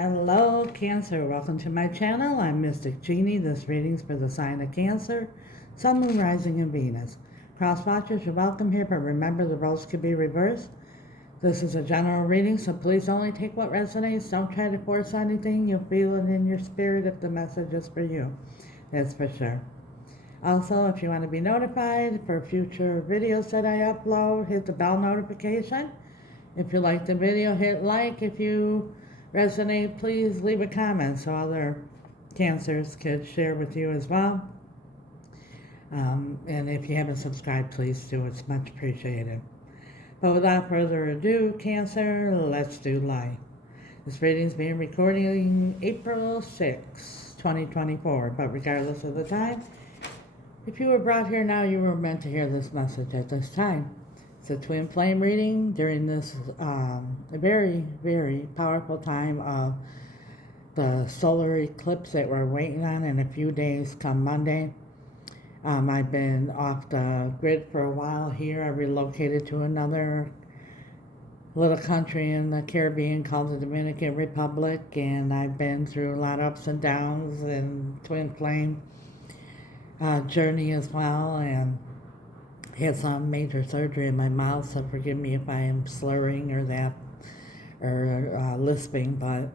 Hello, Cancer. Welcome to my channel. I'm Mystic Genie. This reading's for the sign of Cancer, Sun, Moon, Rising, and Venus. Cross watchers, you're welcome here, but remember the roles could be reversed. This is a general reading, so please only take what resonates. Don't try to force anything. You'll feel it in your spirit if the message is for you. That's for sure. Also, if you want to be notified for future videos that I upload, hit the bell notification. If you like the video, hit like. If you resonate, please leave a comment so other Cancers could share with you as well. And if you haven't subscribed, please do. It's much appreciated. But without further ado, Cancer, let's do life. This reading is being recorded April 6, 2024. But regardless of the time, if you were brought here now, you were meant to hear this message at this time. It's a twin flame reading during this very, very powerful time of the solar eclipse that we're waiting on in a few days come Monday. I've been off the grid for a while here. I relocated to another little country in the Caribbean called the Dominican Republic, and I've been through a lot of ups and downs and twin flame journey as well, and had some major surgery in my mouth, so forgive me if I am slurring or lisping, but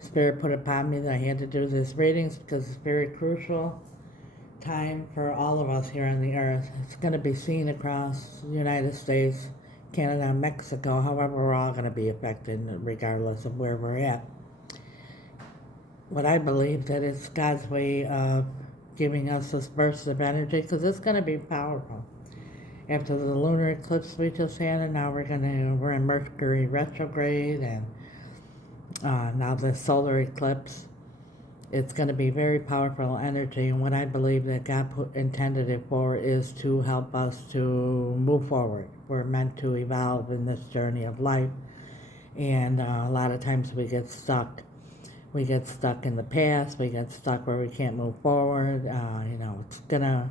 Spirit put upon me that I had to do this readings because it's very crucial time for all of us here on the earth. It's going to be seen across the United States, Canada, and Mexico. However, we're all going to be affected regardless of where we're at. What I believe that it's God's way of giving us this burst of energy, because it's going to be powerful. After the lunar eclipse we just had, and now we're in Mercury retrograde, and now the solar eclipse, it's going to be very powerful energy. And what I believe that God intended it for is to help us to move forward. We're meant to evolve in this journey of life, and a lot of times we get stuck. We get stuck in the past. We get stuck where we can't move forward. It's gonna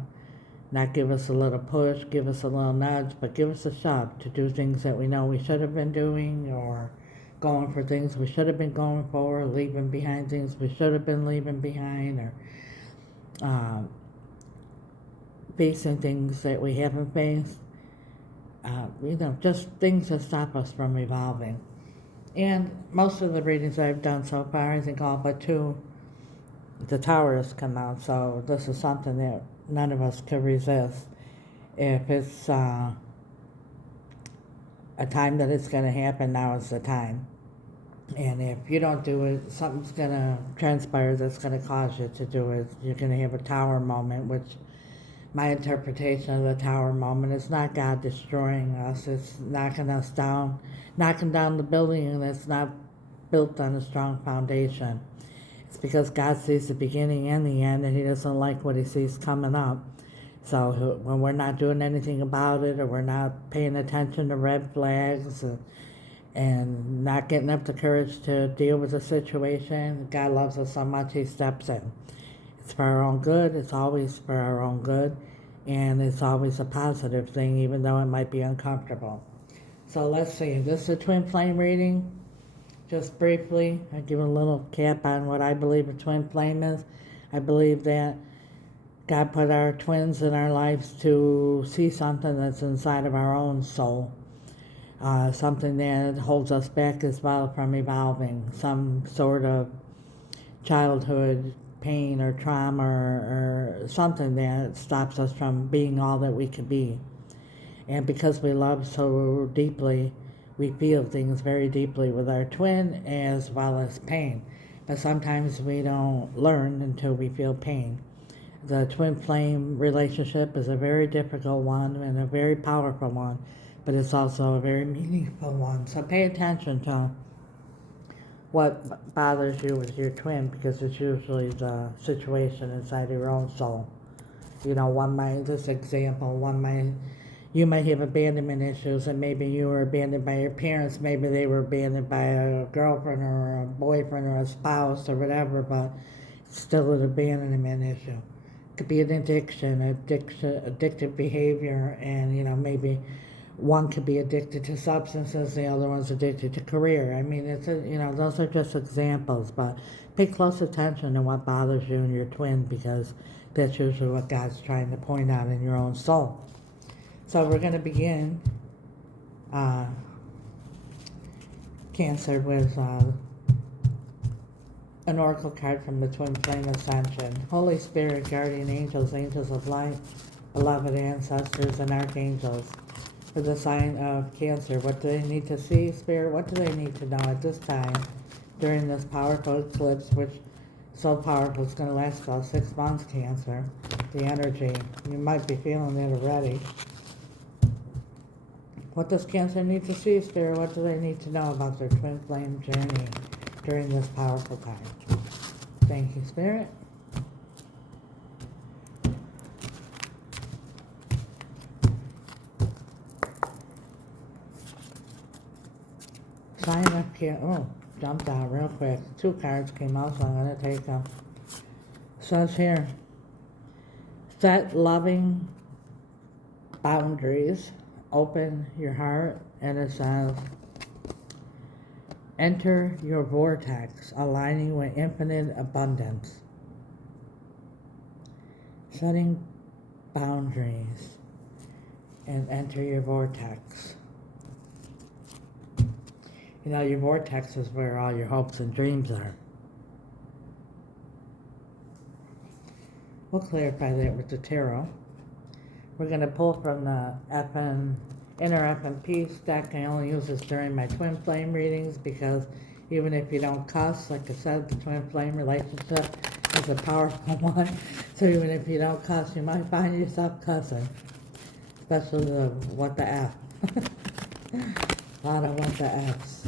not give us a little push, give us a little nudge, but give us a shove to do things that we know we should have been doing, or going for things we should have been going for, leaving behind things we should have been leaving behind, or facing things that we haven't faced. Just things that stop us from evolving. And most of the readings I've done so far, I think all but two, the Tower has come out. So this is something that none of us could resist. If it's a time that it's going to happen, now is the time. And if you don't do it, something's going to transpire that's going to cause you to do it. You're going to have a Tower moment, which my interpretation of the Tower moment is not God destroying us. It's knocking us down, knocking down the building that's not built on a strong foundation. It's because God sees the beginning and the end, and he doesn't like what he sees coming up. So when we're not doing anything about it, or we're not paying attention to red flags, and not getting up the courage to deal with the situation, God loves us so much, he steps in. It's for our own good. It's always for our own good. And it's always a positive thing, even though it might be uncomfortable. So let's see. This is a twin flame reading. Just briefly, I give a little cap on what I believe a twin flame is. I believe that God put our twins in our lives to see something that's inside of our own soul. Something that holds us back as well from evolving. Some sort of childhood pain or trauma or something that stops us from being all that we could be. And because we love so deeply, we feel things very deeply with our twin as well as pain. But sometimes we don't learn until we feel pain. The twin flame relationship is a very difficult one and a very powerful one, but it's also a very meaningful one. So pay attention to what bothers you with your twin, because it's usually the situation inside your own soul. You might have abandonment issues, and maybe you were abandoned by your parents, maybe they were abandoned by a girlfriend or a boyfriend or a spouse or whatever, but it's still an abandonment issue. It could be an addictive behavior, and maybe one could be addicted to substances, the other one's addicted to career. I mean, those are just examples, but pay close attention to what bothers you and your twin, because that's usually what God's trying to point out in your own soul. So we're going to begin Cancer with an oracle card from the Twin Flame Ascension. Holy Spirit, guardian angels, angels of light, beloved ancestors, and archangels. For the sign of Cancer, what do they need to see, Spirit? What do they need to know at this time during this powerful eclipse, which so powerful it's going to last about 6 months, Cancer? The energy, you might be feeling it already. What does Cancer need to see, Spirit? What do they need to know about their twin flame journey during this powerful time? Thank you, Spirit. Sign up here. Oh, jumped out real quick. 2 cards came out, so I'm going to take them. Says here, set loving boundaries, open your heart, and it says, enter your vortex, aligning with infinite abundance. Setting boundaries and enter your vortex. You know, your vortex is where all your hopes and dreams are. We'll clarify that with the tarot. We're going to pull from the Inner F and Peace deck. I only use this during my twin flame readings because even if you don't cuss, like I said, the twin flame relationship is a powerful one. So even if you don't cuss, you might find yourself cussing. Especially the what the F. A lot of what the F's.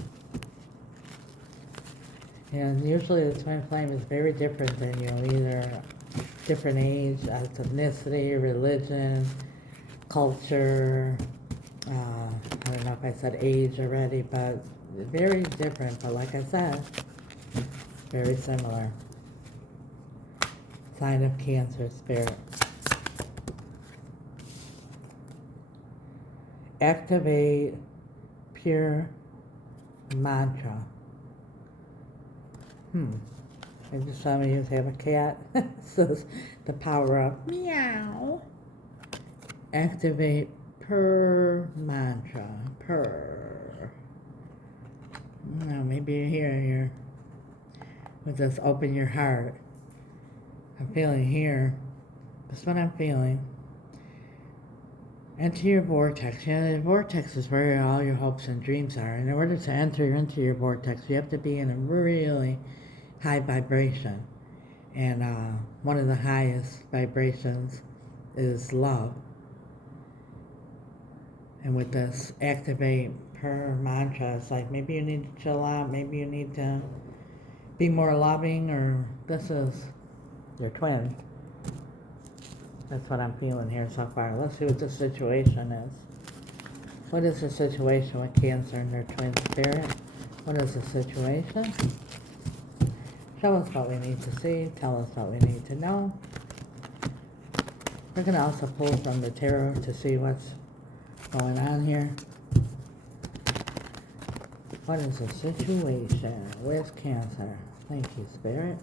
And usually the twin flame is very different than you, either different age, ethnicity, religion, culture. I don't know if I said age already, but very different. But like I said, very similar. Sign of Cancer, Spirit. Activate pure mantra. Maybe some of you have a cat. Says the power up. Meow. Activate purr mantra. Purr. Now maybe you're here. With this, open your heart. I'm feeling here. That's what I'm feeling. Enter your vortex. Yeah, the vortex is where all your hopes and dreams are. And in order to enter into your vortex, you have to be in a really high vibration. And one of the highest vibrations is love. And with this activate per mantra, it's like maybe you need to chill out, maybe you need to be more loving, or this is your twin. That's what I'm feeling here so far. Let's see what the situation is. What is the situation with Cancer and their twin spirit? What is the situation? Show us what we need to see. Tell us what we need to know. We're going to also pull from the tarot to see what's going on here. What is the situation with Cancer? Thank you, Spirit.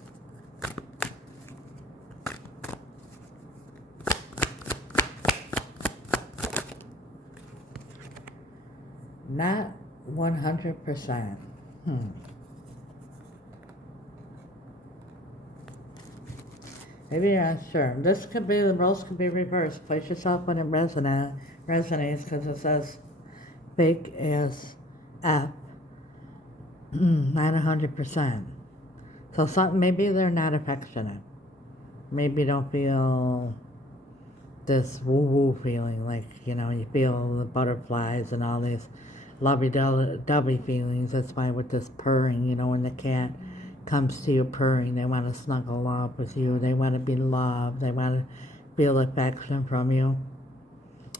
Not 100%. Maybe you're unsure. This could be, the roles could be reversed. Place yourself when it resonates, because it says fake as F. Not 100%. So maybe they're not affectionate. Maybe you don't feel this woo-woo feeling, like, you feel the butterflies and all these lovey-dovey feelings. That's why with this purring, when the cat comes to you purring, they want to snuggle up with you, they want to be loved, they want to feel affection from you.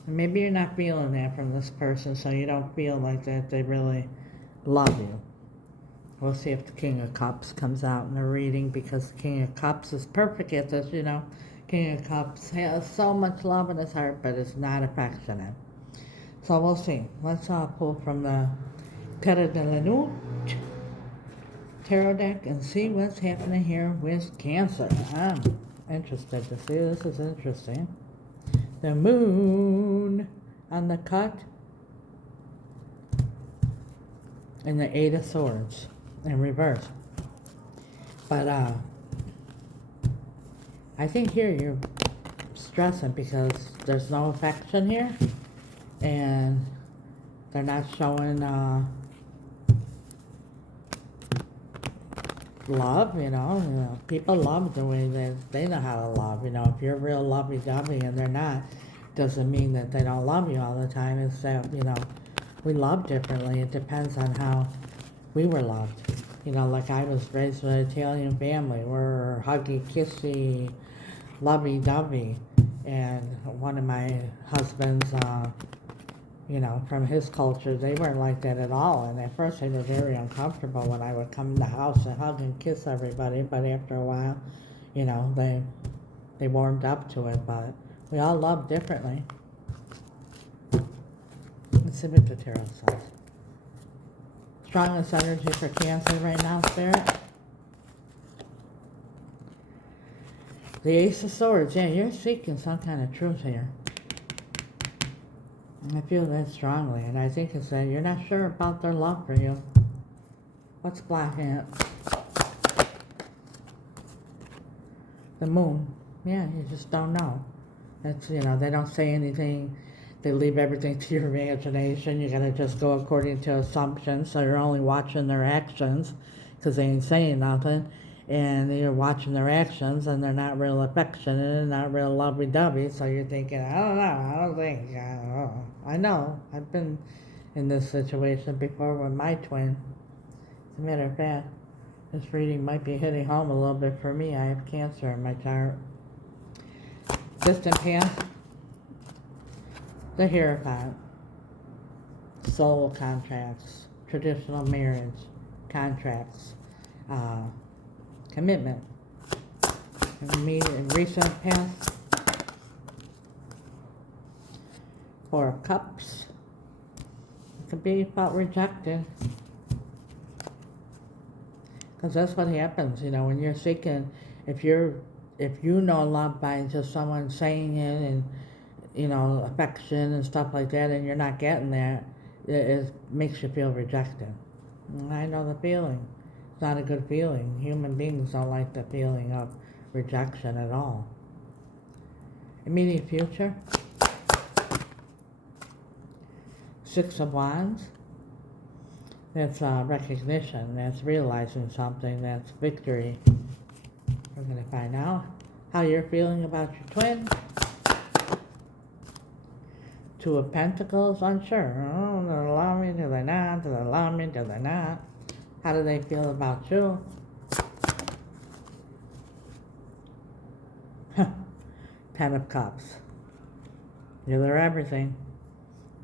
And maybe you're not feeling that from this person, so you don't feel like that they really love you. We'll see if the King of Cups comes out in the reading, because the King of Cups is perfect at this, King of Cups has so much love in his heart, but it's not affectionate. So we'll see. Let's pull from the Terra de la Noche tarot deck and see what's happening here with Cancer. I'm interested to see. This is interesting. The moon on the cut and the Eight of Swords in reverse. But I think here you're stressing because there's no affection here, and they're not showing love, you know. People love the way they know how to love, you know. If you're real lovey-dovey and they're not, doesn't mean that they don't love you all the time. It's that, you know, we love differently. It depends on how we were loved. You know, like I was raised with an Italian family. We're huggy, kissy, lovey-dovey. And one of my husbands, you know, from his culture, they weren't like that at all. And at first they were very uncomfortable when I would come in the house and hug and kiss everybody. But after a while, you know, they warmed up to it. But we all love differently. Let's see what the tarot says. Strongest energy for Cancer right now, Spirit. The Ace of Swords. Yeah, you're seeking some kind of truth here. I feel that strongly, and I think it's that you're not sure about their love for you. What's blocking it? The moon. Yeah, you just don't know. That's, you know, they don't say anything. They leave everything to your imagination. You're going to just go according to assumptions, so you're only watching their actions because they ain't saying nothing. And you're watching their actions, and they're not real affectionate and not real lovey-dovey, so you're thinking, I don't know. I know. I've been in this situation before with my twin. As a matter of fact, this reading might be hitting home a little bit for me. I have Cancer in my chart. Distant past, the Hierophant, soul contracts, traditional marriage contracts, commitment. In recent past, Four of Cups. It could be about rejected. Because that's what happens, you know, when you're seeking, if you know love by just someone saying it and, you know, affection and stuff like that, and you're not getting that, it makes you feel rejected. And I know the feeling. It's not a good feeling. Human beings don't like the feeling of rejection at all. Immediate future. Six of Wands. That's recognition. That's realizing something. That's victory. We're going to find out how you're feeling about your twin. Two of Pentacles, unsure. Oh, do they love me? Do they not? Do they love me? Do they not? How do they feel about you? Ten of Cups. You're their everything.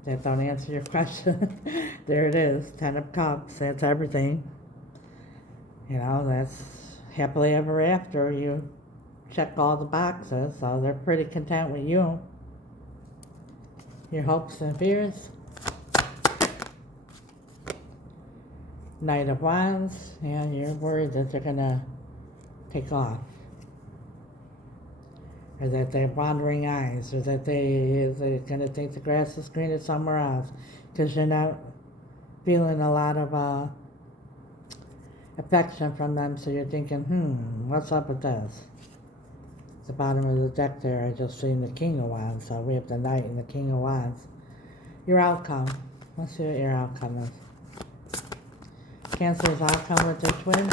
That don't answer your question. There it is. Ten of Cups. That's everything. You know, that's happily ever after. You check all the boxes, so they're pretty content with you. Your hopes and fears. Knight of Wands. Yeah, you're worried that they're going to take off. Or that they have wandering eyes. Or that they're going to think the grass is greener somewhere else. Because you're not feeling a lot of affection from them. So you're thinking, what's up with this? At the bottom of the deck there, I just seen the King of Wands. So we have the Knight and the King of Wands. Your outcome. Let's see what your outcome is. Cancer's outcome with their twin.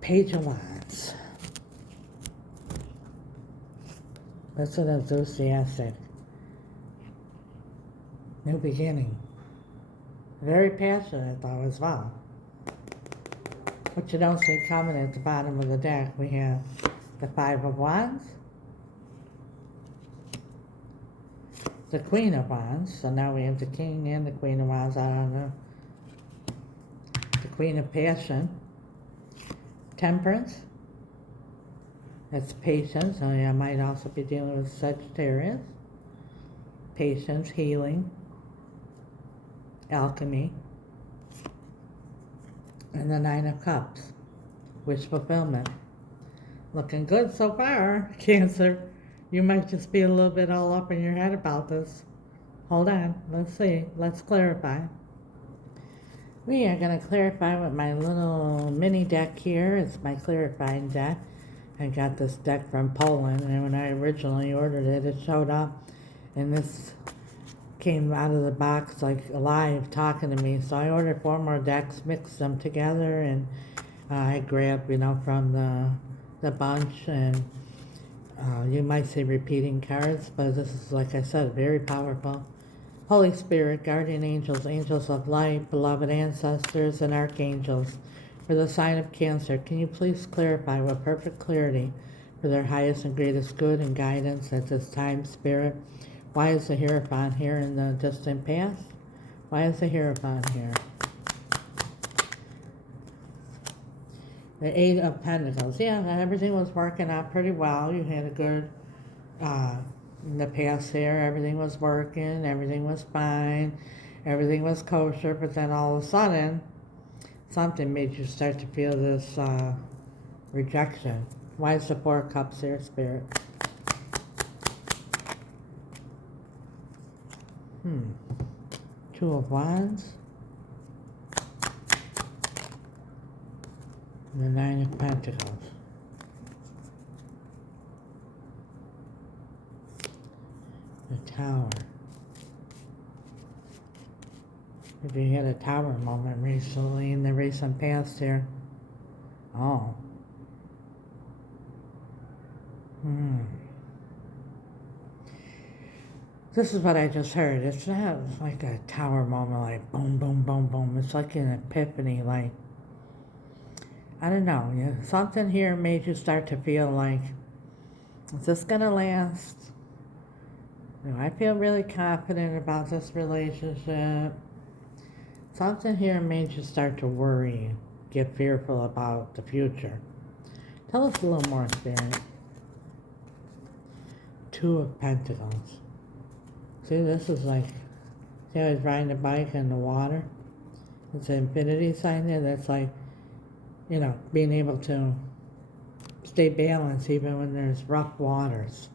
Page of Wands. Listen, enthusiastic. New beginning. Very passionate though as well. What you don't see coming at the bottom of the deck, we have the Five of Wands. The Queen of Wands. So now we have the King and the Queen of Wands out on the Queen of Passion. Temperance. That's patience. So I might also be dealing with Sagittarius. Patience, healing, alchemy, and the Nine of Cups. Wish fulfillment. Looking good so far, Cancer. You might just be a little bit all up in your head about this. Hold on. Let's see. Let's clarify. We are going to clarify with my little mini deck here. It's my clarifying deck. I got this deck from Poland, and when I originally ordered it, it showed up, and this came out of the box like alive, talking to me. So I ordered 4 more decks, mixed them together, and I grabbed, from the bunch, and you might say repeating cards, but this is, like I said, very powerful. Holy Spirit, guardian angels, angels of light, beloved ancestors, and archangels, for the sign of Cancer, can you please clarify with perfect clarity for their highest and greatest good and guidance at this time, Spirit? Why is the Hierophant here in the distant past? Why is the Hierophant here? The Eight of Pentacles. Yeah, everything was working out pretty well. You had a good, in the past there, everything was working, everything was fine, everything was kosher, but then all of a sudden, something made you start to feel this rejection. Why is the Four of Cups here, Spirit? Two of Wands. And the Nine of Pentacles. The Tower. If you had a tower moment recently in the recent past here. Oh. This is what I just heard. It's not like a tower moment, like boom, boom, boom, boom. It's like an epiphany, like, I don't know. Something here made you start to feel like, is this going to last? I feel really confident about this relationship. Something here made you start to worry, get fearful about the future. Tell us a little more, Spirit. Two of Pentacles. See, this is like, see how he's riding a bike in the water? It's an infinity sign there. That's like, being able to stay balanced even when there's rough waters.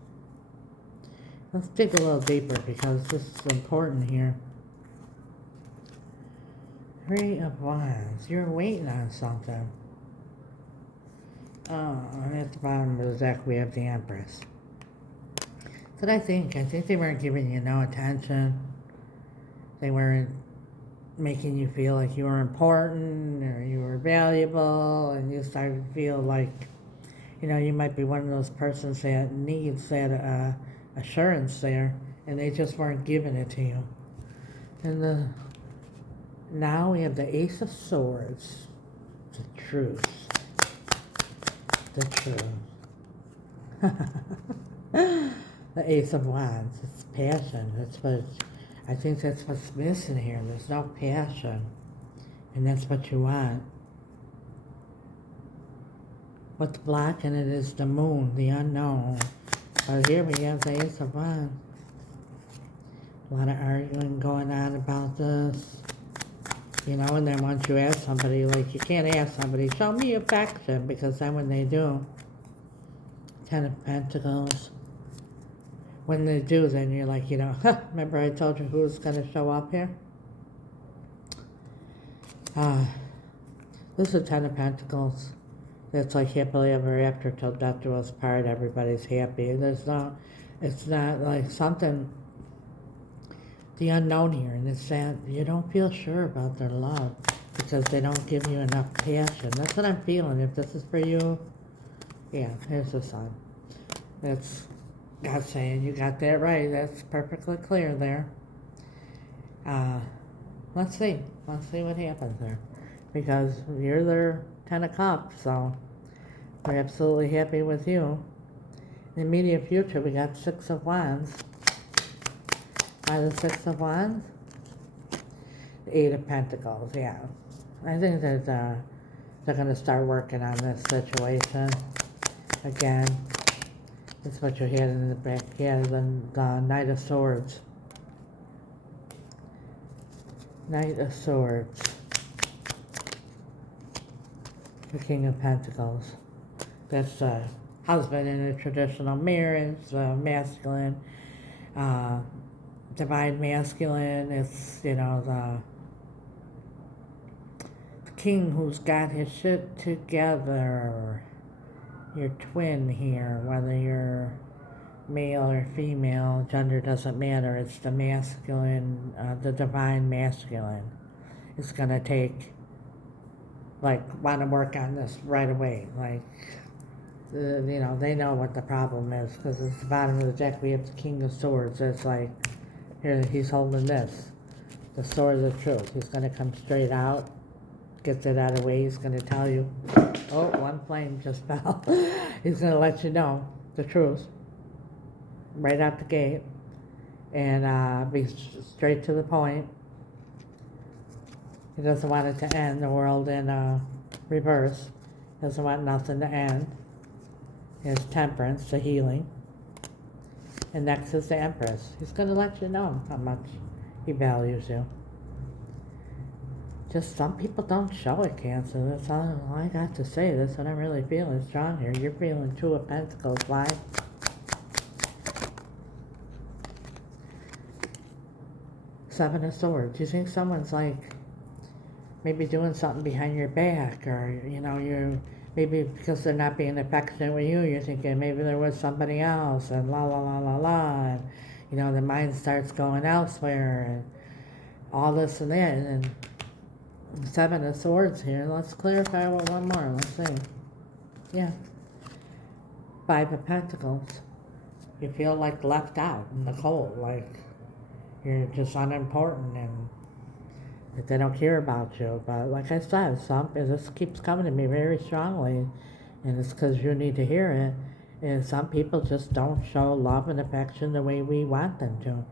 Let's dig a little deeper because this is important here. Three of Wands. You're waiting on something. Oh, and at the bottom of the deck we have the Empress. But I think they weren't giving you no attention. They weren't making you feel like you were important or you were valuable, and you started to feel like, you might be one of those persons that needs that assurance there, and they just weren't giving it to you. And now we have the Ace of Swords, the truth. The truth. The Ace of Wands, it's passion. I think that's what's missing here. There's no passion. And that's what you want. What's blocking it is the moon, the unknown. But here we have the Ace of Wands. A lot of arguing going on about this. And then once you ask somebody, like, you can't ask somebody, show me affection, because then when they do, Ten of Pentacles. When they do, then you're like, remember I told you who's going to show up here? This is Ten of Pentacles. It's like happily ever after till death do us part. Everybody's happy. It's not like something, the unknown here, and it's that you don't feel sure about their love because they don't give you enough passion. That's what I'm feeling. If this is for you, yeah, here's the Sun. That's God saying you got that right. That's perfectly clear there. Let's see what happens there, because you're their Ten of Cups, so we're absolutely happy with you. In the immediate future, we got Six of Wands. By the Six of Wands, the Eight of Pentacles. Yeah, I think that they're going to start working on this situation. Again, that's what you had in the back. Yeah, the Knight of Swords. Knight of Swords. The King of Pentacles. That's the husband in a traditional marriage, the masculine, divine masculine. It's, you know, the king who's got his shit together. Your twin here, whether you're male or female, gender doesn't matter. It's the masculine, the divine masculine. It's going to take, like, want to work on this right away. Like, you know, they know what the problem is, because at the bottom of the deck we have the King of Swords. It's like, here, he's holding this, the sword of the truth. He's going to come straight out, gets it out of the way. He's going to tell you, oh, one flame just fell. He's going to let you know the truth right out the gate, and be straight to the point. He doesn't want it to end, the world in reverse. He doesn't want nothing to end. He has temperance, the healing. And next is the Empress. He's going to let you know how much he values you. Just some people don't show it, Cancer. That's all I got to say. That's what I'm really feeling strong here. You're feeling Two of Pentacles. Why? Seven of Swords. You think someone's like maybe doing something behind your back, or, you know, you're maybe because they're not being affectionate with you, you're thinking maybe there was somebody else, and la la la la la, and, you know, the mind starts going elsewhere, and all this and that, and Seven of Swords here. Let's clarify with one more. Let's see. Yeah. Five of Pentacles. You feel like left out in the cold, like you're just unimportant, and that they don't care about you. But like I said, this keeps coming to me very strongly, and it's because you need to hear it. And some people just don't show love and affection the way we want them to.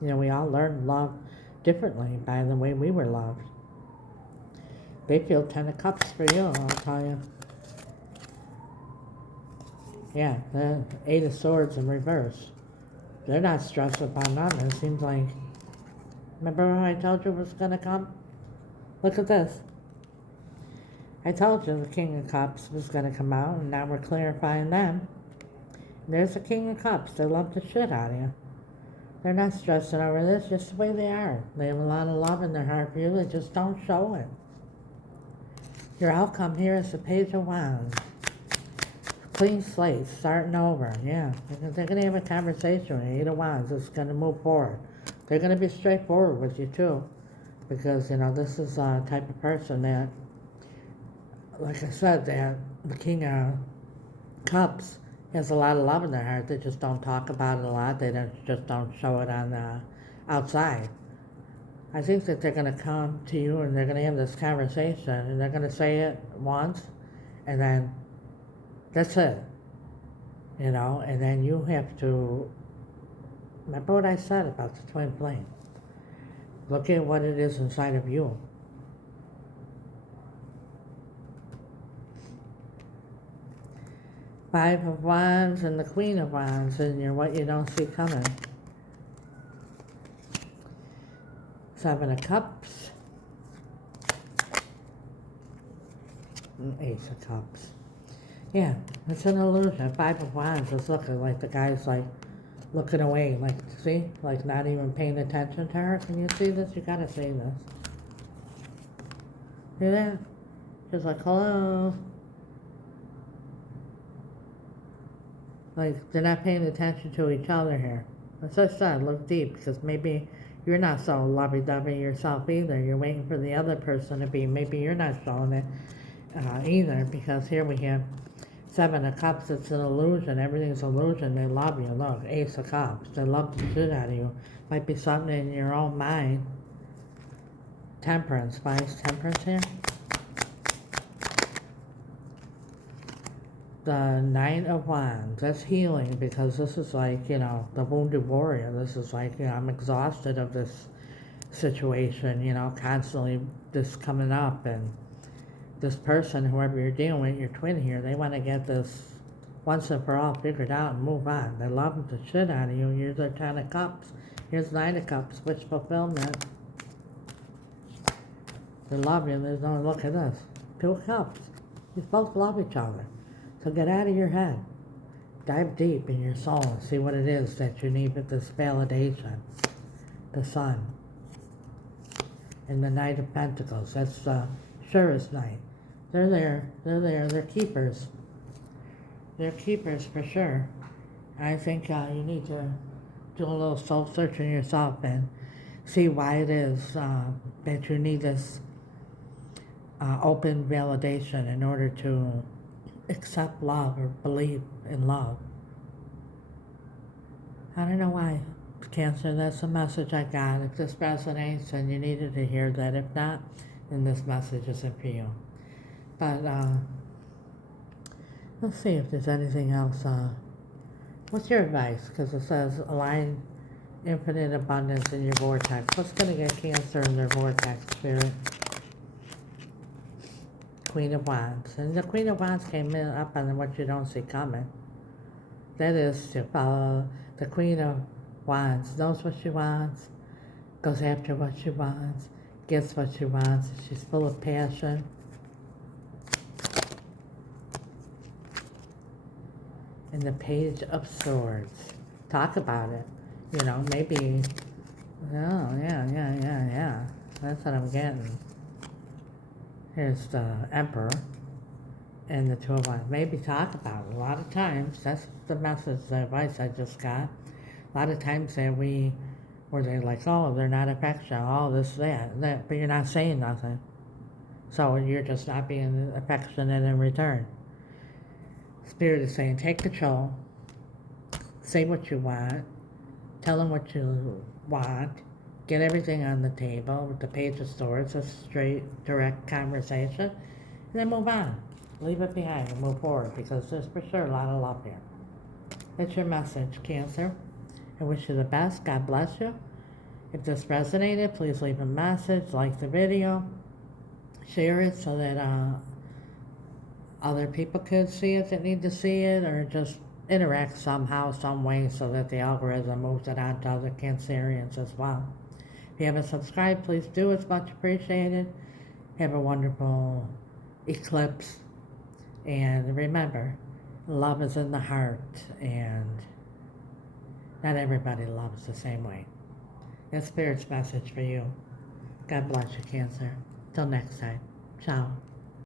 You know, we all learn love differently by the way we were loved. They feel 10 of Cups for you, I'll tell you. Yeah, the Eight of Swords in reverse. They're not stressed upon nothing. It seems like, remember when I told you it was going to come? Look at this. I told you the King of Cups was going to come out, and now we're clarifying them. There's the King of Cups. They love the shit out of you. They're not stressing over this, just the way they are. They have a lot of love in their heart for you. They just don't show it. Your outcome here is the Page of Wands. Clean slate, starting over. Yeah, they're going to have a conversation with you. Eight of Wands. It's going to move forward. They're going to be straightforward with you, too. Because, you know, this is a type of person that, like I said, that the King of Cups has a lot of love in their heart. They just don't talk about it a lot. They just don't show it on the outside. I think that they're going to come to you and they're going to have this conversation, and they're going to say it once, and then that's it. You know, and then you have to remember what I said about the twin flame. Look at what it is inside of you. Five of Wands and the Queen of Wands, and you're what you don't see coming. Seven of Cups. And Ace of Cups. Yeah, it's an illusion. Five of Wands is looking like the guy's like looking away, like, see? Like not even paying attention to her. Can you see this? You gotta see this. See that? She's like, hello. Like, they're not paying attention to each other here. As I said, look deep, because maybe you're not so lovey-dovey yourself either. You're waiting for the other person to be. Maybe you're not showing it either, because here we have Seven of Cups. It's an illusion. Everything's illusion. They love you. Look, Ace of Cups. They love the shit out of you. Might be something in your own mind. Temperance. Why is Temperance here? The Nine of Wands. That's healing, because this is like, you know, the wounded warrior. This is like, you know, I'm exhausted of this situation, you know, constantly this coming up, and this person, whoever you're dealing with, your twin here, they want to get this once and for all figured out and move on. They love the shit out of you. Here's their 10 of Cups. Here's 9 of Cups, wish fulfillment. They love you. There's no, look at this. 2 of Cups. You both love each other. So get out of your head. Dive deep in your soul and see what it is that you need with this validation. The Sun. And the Knight of Pentacles. That's the surest night. They're there. They're there. They're keepers. They're keepers for sure. I think you need to do a little soul searching yourself and see why it is that you need this open validation in order to accept love or believe in love. I don't know why, Cancer, that's a message I got. If this resonates and you needed to hear that, if not, then this message isn't for you. But let's see if there's anything else. What's your advice? Because it says align infinite abundance in your vortex. What's going to get Cancer in their vortex, Spirit? Queen of Wands. And the Queen of Wands came in up on what you don't see coming. That is to follow the Queen of Wands. Knows what she wants, goes after what she wants, gets what she wants. She's full of passion. And the Page of Swords. Talk about it. You know, maybe, oh, yeah. That's what I'm getting. Here's the Emperor and the 2 of Wands. Maybe talk about it. A lot of times, that's the message, the advice I just got. A lot of times that where they're like, oh, they're not affectionate, oh, this, that, but you're not saying nothing. So you're just not being affectionate in return. Spirit is saying, take control, say what you want, tell them what you want, get everything on the table with the Page of Swords, a straight, direct conversation, and then move on. Leave it behind and move forward, because there's for sure a lot of love here. That's your message, Cancer. I wish you the best. God bless you. If this resonated, please leave a message, like the video, share it so that other people could see it that need to see it, or just interact somehow, some way, so that the algorithm moves it on to other Cancerians as well. If you haven't subscribed, please do. It's much appreciated. Have a wonderful eclipse. And remember, love is in the heart, and not everybody loves the same way. That's Spirit's message for you. God bless you, Cancer. Till next time. Ciao.